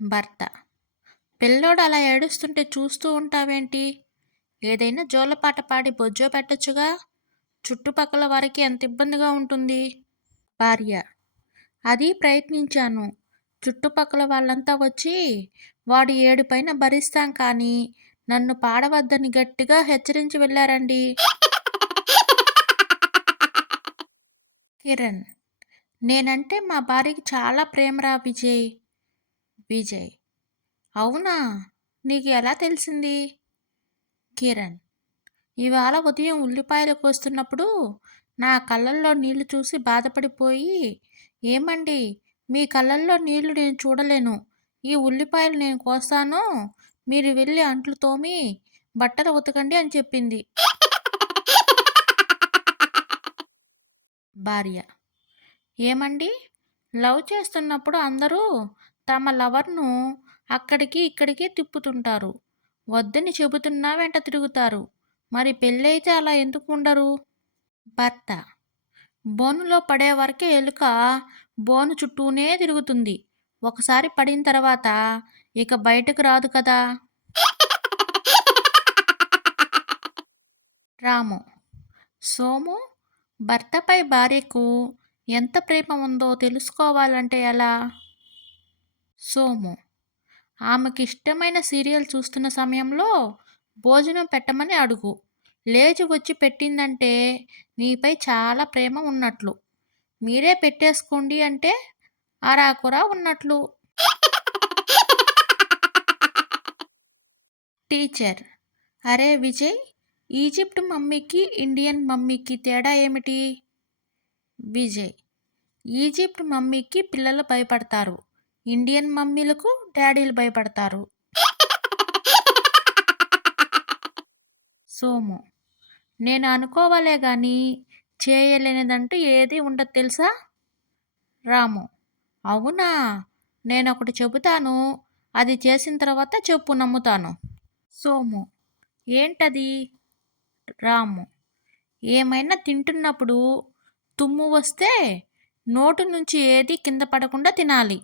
భర్త: పిల్లోడు అలా ఏడుస్తుంటే చూస్తూ ఉంటావేంటి? ఏదైనా జోలపాట పాడి బొజ్జో పెట్టొచ్చుగా? చుట్టుపక్కల వారికి ఎంత ఇబ్బందిగా ఉంటుంది. భార్య: అది ప్రయత్నించాను. చుట్టుపక్కల వాళ్ళంతా వచ్చి వాడి ఏడుపైన భరిస్తాం కానీ నన్ను పాడవద్దని గట్టిగా హెచ్చరించి వెళ్ళారండి. కిరణ్: నేనంటే మా భార్యకి చాలా ప్రేమరా విజయ్. విజయ్: అవునా? నీకు ఎలా తెలిసింది? కిరణ్: ఇవాళ ఉదయం ఉల్లిపాయలు కోస్తున్నప్పుడు నా కళ్ళల్లో నీళ్లు చూసి బాధపడిపోయి, ఏమండి, మీ కళ్ళల్లో నీళ్లు నేను చూడలేను, ఈ ఉల్లిపాయలు నేను కోస్తాను, మీరు వెళ్ళి అంట్లు తోమి బట్టలు ఉతకండి అని చెప్పింది. భార్య: ఏమండి, లవ్ చేస్తున్నప్పుడు అందరూ తమ లవర్ను అక్కడికి ఇక్కడికి తిప్పుతుంటారు, వద్దని చెబుతున్నా వెంట తిరుగుతారు, మరి పెళ్ళైతే అలా ఎందుకు ఉండరు? భర్త: బోనులో పడే వరకే ఎలుక బోను చుట్టూనే తిరుగుతుంది, ఒకసారి పడిన తర్వాత ఇక బయటకు రాదు కదా. రాము: సోము, భర్తపై భార్యకు ఎంత ప్రేమ ఉందో తెలుసుకోవాలంటే ఎలా? సోము: ఆమెకి ఇష్టమైన సీరియల్ చూస్తున్న సమయంలో భోజనం పెట్టమని అడుగు, లేచి వచ్చి పెట్టిందంటే నీపై చాలా ప్రేమ ఉన్నట్లు, మీరే పెట్టేసుకోండి అంటే అరాకొరా ఉన్నట్లు. టీచర్: అరే విజయ్, ఈజిప్ట్ మమ్మీకి ఇండియన్ మమ్మీకి తేడా ఏమిటి? విజయ్: ఈజిప్ట్ మమ్మీకి పిల్లలు భయపడతారు, ఇండియన్ మమ్మీలకు డాడీలు భయపడతారు. సోము: నేను అనుకోవాలే గాని చేయలేనిదంటూ ఏది ఉండదు తెలుసా? రాము: అవునా? నేనొకటి చెబుతాను, అది చేసిన తర్వాత చెప్పు, నమ్ముతాను. సోము: ఏంటది? రాము: ఏమైనా తింటున్నప్పుడు తుమ్ము వస్తే నోటు నుంచి ఏది కింద పడకుండా తినాలి.